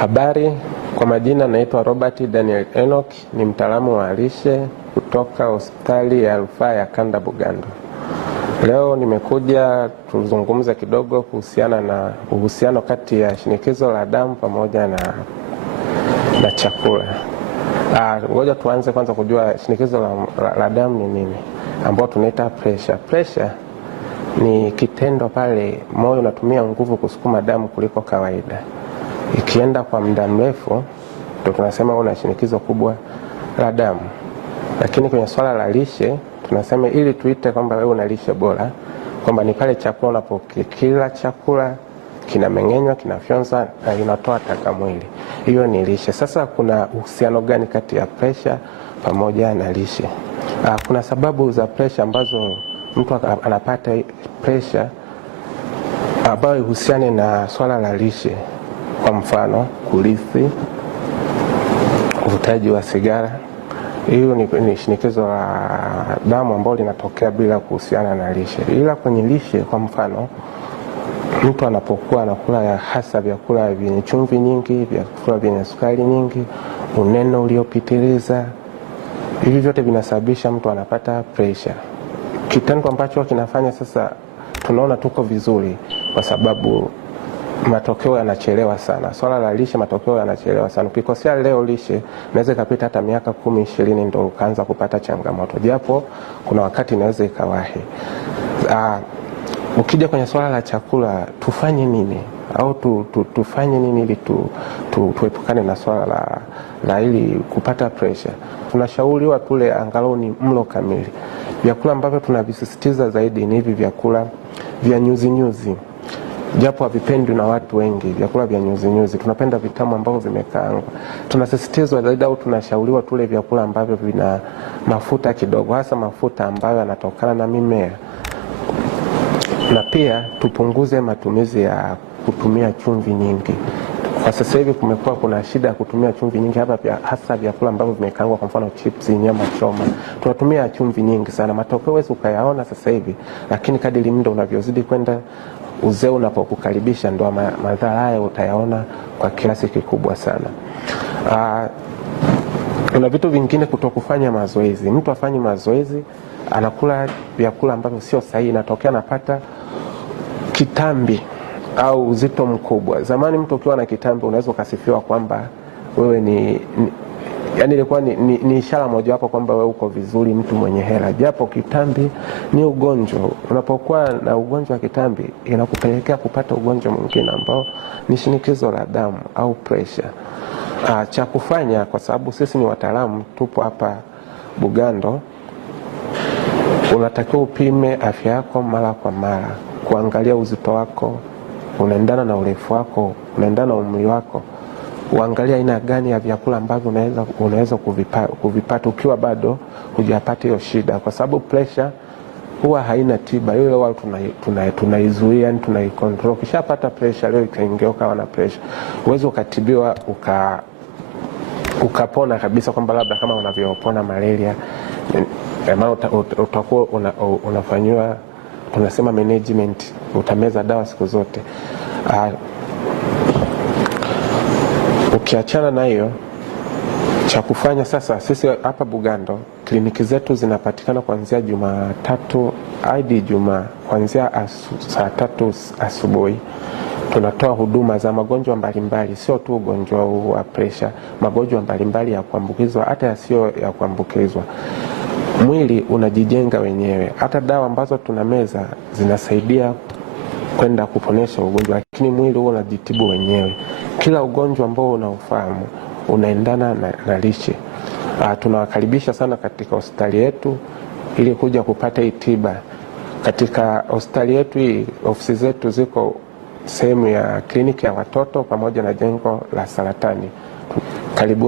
Habari, kwa majina naitwa Robert Daniel Enoch, ni mtaalamu wa lishe kutoka hospitali ya rufaa ya Kanda Bugando. Leo nimekuja tuzungumze kidogo kuhusiana na uhusiano kati ya shinikizo la damu pamoja na chakula. Ngoja tuanze kwanza kujua shinikizo la damu ni nini, ambao tunaita pressure. Pressure ni kitendo pale moyo unatumia nguvu kusukuma damu kuliko kawaida. Ikienda kwa muda mrefu ndio tunasema una shinikizo kubwa la damu. Lakini kwenye swala la lishe tunasema, ili tuite kwamba wewe una lishe bora, kwamba ni pale chakula unapokila chakula kinameng'enywa, kinafyonza na inatoa taka mwili. Hiyo ni lishe. Sasa kuna uhusiano gani kati ya pressure pamoja na lishe? Kuna sababu za pressure ambazo mtu anapata pressure ambayo husiane na swala la lishe. Kwa mfano, kurithi, uvutaji wa sigara. Hiyo ni shinikizo la damu ambalo linatokea bila kuhusiana na lishe. Ila kwenye lishe, kwa mfano, mtu anapokuwa anakula hasa vyakula vyenye chumvi nyingi, vyakula vyenye sukari nyingi, unene uliopitiliza, hivi vyote vinasababisha mtu anapata pressure. Kitendo ambacho kinafanya sasa tunaona tuko vizuri kwa sababu matokeo yanachelewa sana. Swala la lishe, matokeo yanachelewa sana. Ukikosea leo lishe, inaweza ikapita hata miaka 10, 20 ndio ukaanza kupata changamoto. Japo kuna wakati inaweza ikawahi. Ukija kwenye swala la chakula, tufanye nini? Au tufanye nini ili tuepukane na swala la ili kupata pressure? Tunashauriwa tule angalau ni mlo kamili. Vyakula ambavyo tunavisisitiza zaidi ni hivi vyakula vya nyuzi nyuzi. Japo havipendwi na watu wengi, vyakula vya nyuzi nyuzi. Tunapenda vitamu ambavyo vimekaangwa. Tunasisitizwa zaidi au tunashauriwa tule vyakula ambavyo vina mafuta kidogo, hasa mafuta ambayo yanatokana na mimea. Na pia tupunguze matumizi ya kutumia chumvi nyingi. Kwa sasa hivi kumekuwa kuna shida ya kutumia chumvi nyingi, hasa vyakula ambavyo vimekaangwa, kwa mfano chips, nyama choma. Tunatumia chumvi nyingi sana. Matokeo wewe ukayaona sasa hivi, lakini kadiri muda unavyozidi kwenda, uzee unapokukaribisha, ndio madhara haya utayaona kwa kiasi kikubwa sana. Kuna vitu vingine, kutokufanya mazoezi. Mtu afanye mazoezi, anakula vyakula ambavyo sio sahihi, inatokea anapata kitambi au uzito mkubwa. Zamani mtu ukiwa na kitambi unaweza ukasifiwa kwamba wewe yani ilikuwa ni ishara moja wapo kwamba wewe uko vizuri, mtu mwenye hela. Japo kitambi ni ugonjwa. Unapokuwa na ugonjwa wa kitambi, inakupelekea kupata ugonjwa mwingine ambao ni shinikizo la damu au pressure. Cha kufanya, kwa sababu sisi ni wataalamu, tupo hapa Bugando, unatakiwa upime afya yako mara kwa mara, kuangalia uzito wako unaendana na urefu wako, unaendana na umri wako. Uangalia aina gani ya vyakula ambavyo unaweza kuvipata ukiwa bado hujapata hiyo shida, kwa sababu pressure huwa haina tiba. Ile wao tunaizuia, yani tunaicontrol. Ukishapata pressure leo ikaingia ukawa na pressure, uwezo ukatibiwa ukapona kabisa, kwamba labda kama unavyopona malaria, maana utakuwa unafanywa, tunasema management, utameza dawa siku zote. Ukiachana na hiyo, cha kufanya sasa, sisi hapa Bugando kliniki zetu zinapatikana kuanzia Jumatatu hadi Ijumaa, kuanzia saa 3 asubuhi. Tunatoa huduma za magonjwa mbalimbali, sio tu ugonjwa wa pressure, magonjwa mbalimbali ya kuambukizwa, hata yasiyo ya kuambukizwa. Mwili unajijenga wenyewe. Hata dawa ambazo tunameza zinasaidia kwenda kuponesha ugonjwa, lakini mwili huo unajitibu wenyewe. Kila ugonjwa ambao unaofahamu unaendana na lishe. Tunawakaribisha sana katika hospitali yetu ili kuja kupata hii tiba. Katika hospitali yetu hii, ofisi zetu ziko sehemu ya kliniki ya watoto pamoja na jengo la saratani. Karibuni.